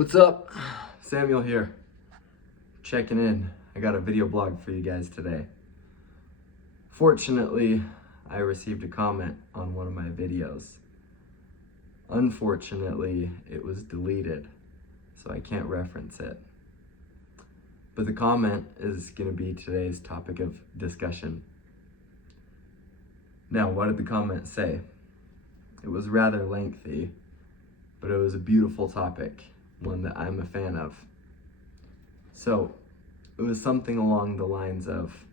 What's up? Samuel here, checking in. I got a video blog for you guys today. Fortunately, I received a comment on one of my videos. Unfortunately, it was deleted, so I can't reference it. But the comment is going to be today's topic of discussion. Now, what did the comment say? It was rather lengthy, but it was a beautiful topic, one that I'm a fan of. So, it was something along the lines of,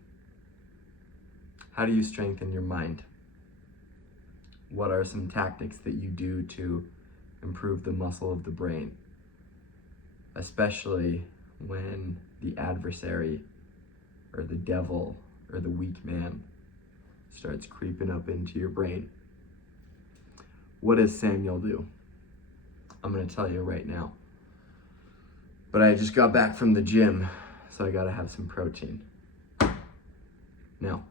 how do you strengthen your mind? What are some tactics that you do to improve the muscle of the brain? Especially when the adversary, or the devil, or the weak man starts creeping up into your brain. What does Samuel do? I'm going to tell you right now. But I just got back from the gym, so I gotta have some protein. Now,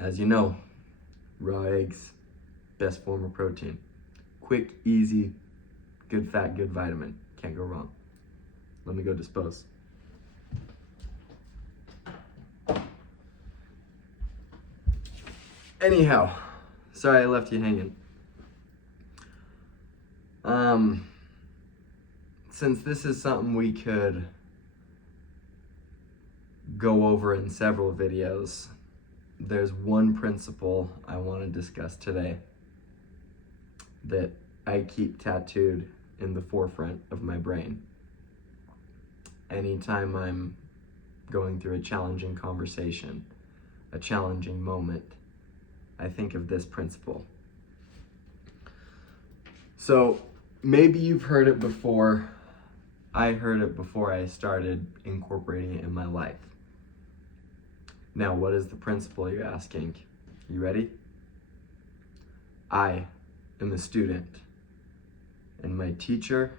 as you know, raw eggs, best form of protein. Quick, easy, good fat, good vitamin. Can't go wrong. Let me go dispose. Anyhow, sorry I left you hanging. Since this is something we could go over in several videos, there's one principle I want to discuss today that I keep tattooed in the forefront of my brain. Anytime I'm going through a challenging conversation, a challenging moment, I think of this principle. So maybe you've heard it before. I heard it before I started incorporating it in my life. Now, what is the principle, you're asking? You ready? I am a student, and my teacher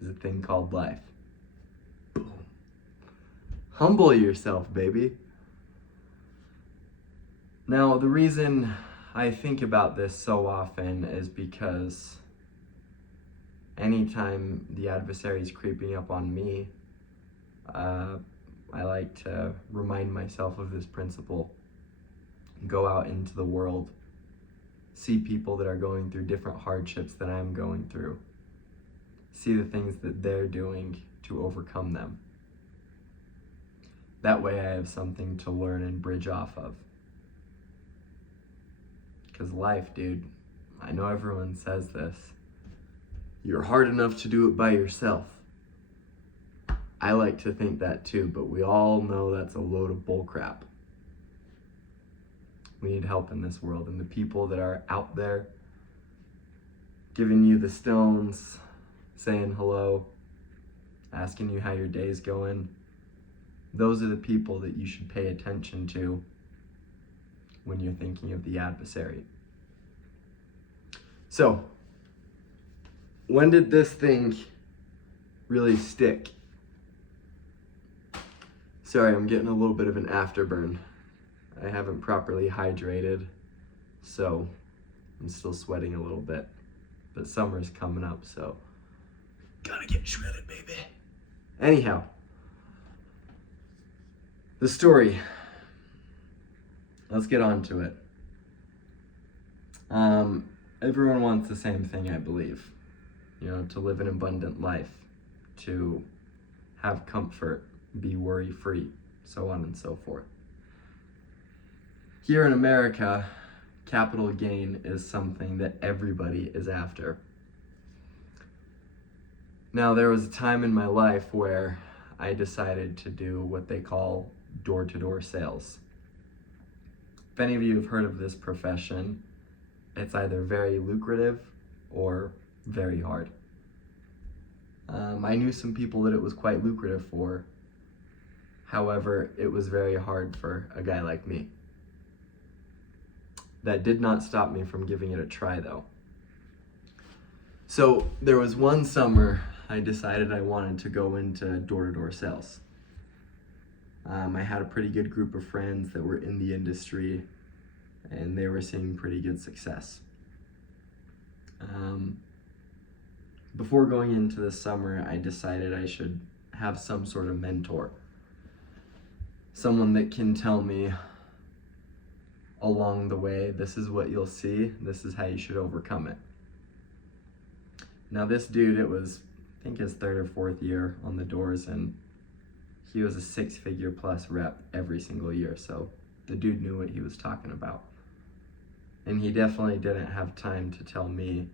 is a thing called life. Boom. Humble yourself, baby. Now, the reason I think about this so often is because anytime the adversary is creeping up on me, I like to remind myself of this principle. Go out into the world, see people that are going through different hardships that I'm going through, see the things that they're doing to overcome them. That way I have something to learn and bridge off of. Because life, dude, I know everyone says this, you're hard enough to do it by yourself. I like to think that too, but we all know that's a load of bullcrap. We need help in this world, and the people that are out there giving you the stones, saying hello, asking you how your day's going, those are the people that you should pay attention to when you're thinking of the adversary. So, when did this thing really stick? Sorry, I'm getting a little bit of an afterburn. I haven't properly hydrated, so I'm still sweating a little bit. But summer's coming up, so gotta get shredded, baby. Anyhow, the story. Let's get on to it. Everyone wants the same thing, I believe. To live an abundant life, to have comfort, be worry-free, so on and so forth. Here in America, capital gain is something that everybody is after. Now, there was a time in my life where I decided to do what they call door-to-door sales. If any of you have heard of this profession, it's either very lucrative or very hard. I knew some people that it was quite lucrative for. However, it was very hard for a guy like me. That did not stop me from giving it a try, though. So there was one summer I decided I wanted to go into door-to-door sales. I had a pretty good group of friends that were in the industry, and they were seeing pretty good success. Before going into the summer, I decided I should have some sort of mentor. Someone that can tell me along the way, this is what you'll see, this is how you should overcome it. Now this dude, it was, I think his 3rd or 4th year on the doors, and he was a 6-figure plus rep every single year, so the dude knew what he was talking about. And he definitely didn't have time to tell me,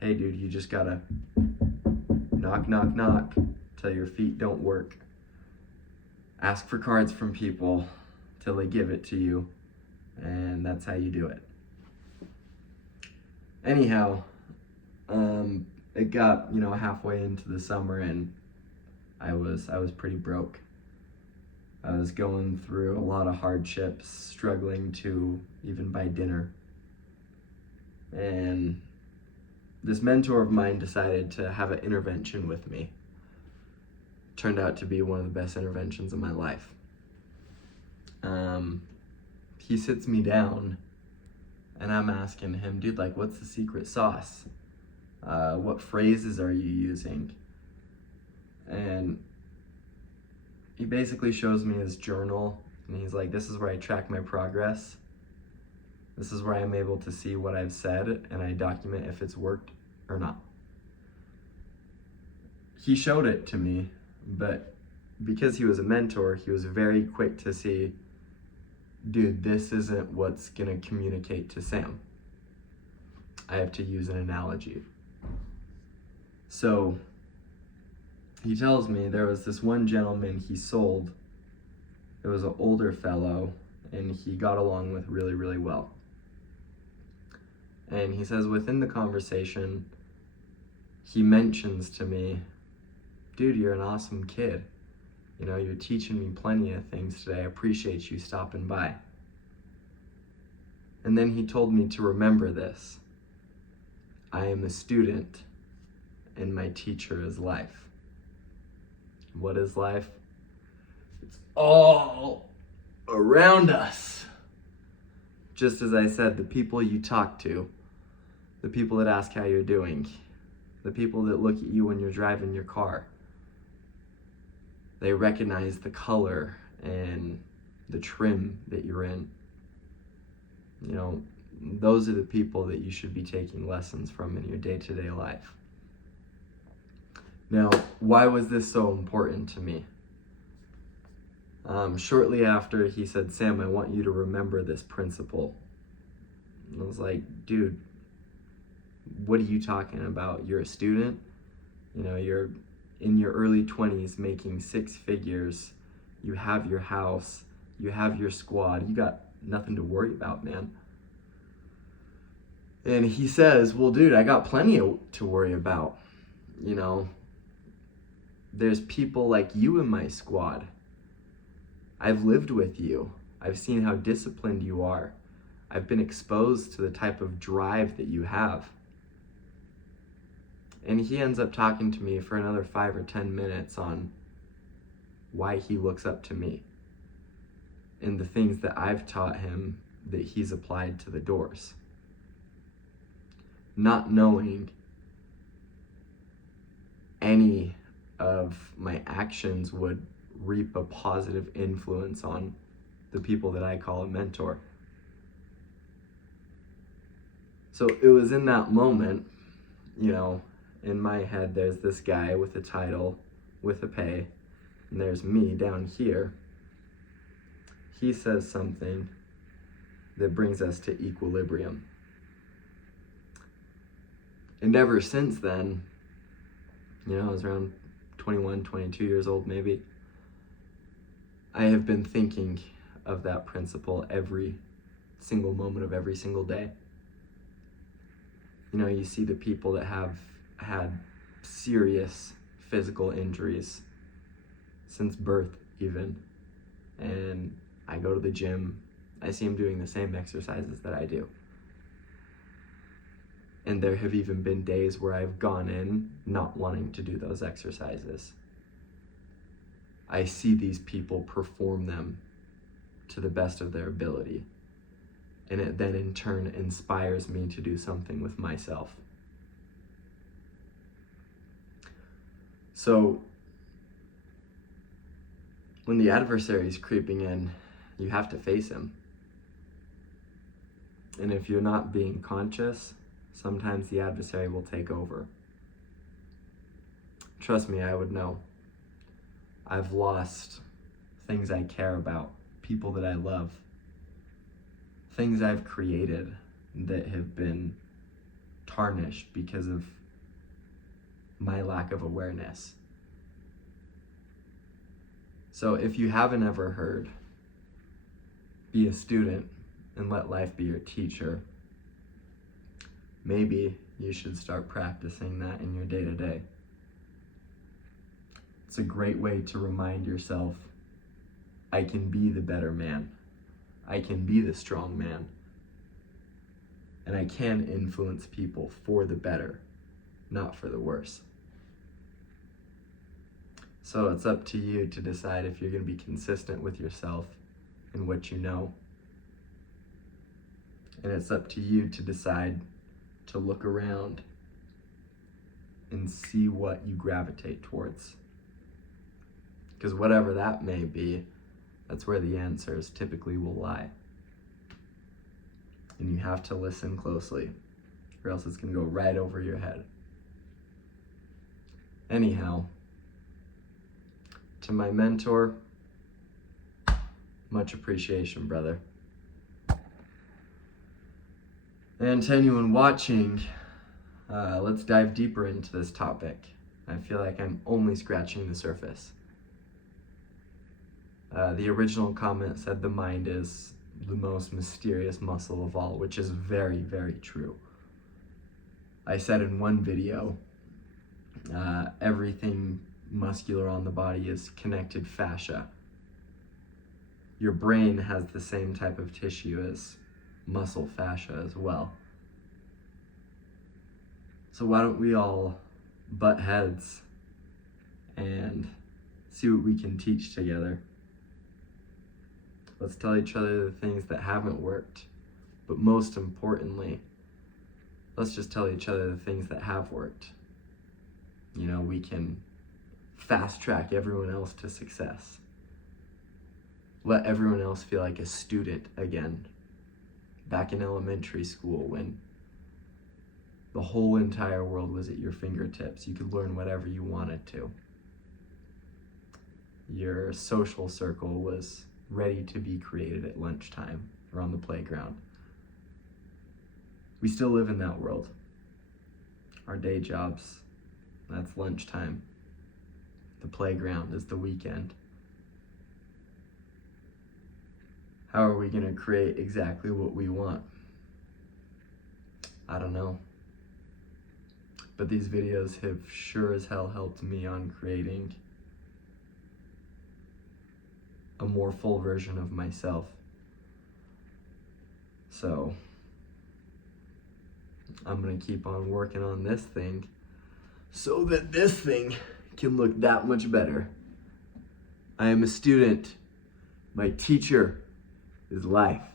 hey dude, you just gotta knock, knock, knock till your feet don't work. Ask for cards from people till they give it to you, and that's how you do it. Anyhow, it got, halfway into the summer, and I was pretty broke. I was going through a lot of hardships, struggling to even buy dinner. And this mentor of mine decided to have an intervention with me. Turned out to be one of the best interventions of my life. He sits me down, and I'm asking him, dude, like, what's the secret sauce? What phrases are you using? And he basically shows me his journal, and he's like, this is where I track my progress. This is where I'm able to see what I've said, and I document if it's worked or not. He showed it to me, but because he was a mentor, he was very quick to see, dude, this isn't what's gonna communicate to Sam. I have to use an analogy. So he tells me there was this one gentleman he sold. It was an older fellow, and he got along with really, really well. And he says within the conversation, he mentions to me, dude, you're an awesome kid. You're teaching me plenty of things today. I appreciate you stopping by. And then he told me to remember this. I am a student, and my teacher is life. What is life? It's all around us. Just as I said, the people you talk to, the people that ask how you're doing, the people that look at you when you're driving your car, they recognize the color and the trim that you're in. Those are the people that you should be taking lessons from in your day-to-day life. Now, why was this so important to me? Shortly after, he said, Sam, I want you to remember this principle. And I was like, dude, what are you talking about? You're a student? You're in your early 20s making 6 figures. You have your house. You have your squad. You got nothing to worry about, man. And he says, well, dude, I got plenty to worry about. There's people like you in my squad. I've lived with you. I've seen how disciplined you are. I've been exposed to the type of drive that you have. And he ends up talking to me for another 5 or 10 minutes on why he looks up to me and the things that I've taught him that he's applied to the doors. Not knowing any of my actions would reap a positive influence on the people that I call a mentor. So it was in that moment, in my head, there's this guy with a title, with a pay, and there's me down here. He says something that brings us to equilibrium. And ever since then, I was around 21, 22 years old maybe, I have been thinking of that principle every single moment of every single day. You see the people that have had serious physical injuries since birth even, and I go to the gym, I see them doing the same exercises that I do. And there have even been days where I've gone in not wanting to do those exercises. I see these people perform them to the best of their ability. And it then in turn inspires me to do something with myself. So when the adversary is creeping in, you have to face him. And if you're not being conscious, sometimes the adversary will take over. Trust me, I would know. I've lost things I care about, people that I love, things I've created that have been tarnished because of my lack of awareness. So if you haven't ever heard, be a student and let life be your teacher, maybe you should start practicing that in your day-to-day. It's a great way to remind yourself, I can be the better man. I can be the strong man. And I can influence people for the better, not for the worse. So it's up to you to decide if you're going to be consistent with yourself and what you know. And it's up to you to decide to look around and see what you gravitate towards. Because whatever that may be, that's where the answers typically will lie. And you have to listen closely, or else it's going to go right over your head. Anyhow, to my mentor, much appreciation, brother. And to anyone watching, let's dive deeper into this topic. I feel like I'm only scratching the surface. The original comment said the mind is the most mysterious muscle of all, which is very, very true. I said in one video, everything muscular on the body is connected fascia. Your brain has the same type of tissue as muscle fascia as well. So why don't we all butt heads and see what we can teach together? Let's tell each other the things that haven't worked, but most importantly, let's just tell each other the things that have worked. You know, we can fast track everyone else to success. Let everyone else feel like a student again. Back in elementary school when the whole entire world was at your fingertips. You could learn whatever you wanted to. Your social circle was ready to be created at lunchtime or on the playground. We still live in that world. Our day jobs, that's lunchtime. The playground is the weekend. How are we going to create exactly what we want? I don't know. But these videos have sure as hell helped me on creating a more full version of myself. So I'm gonna keep on working on this thing so that this thing can look that much better. I am a student. My teacher is life.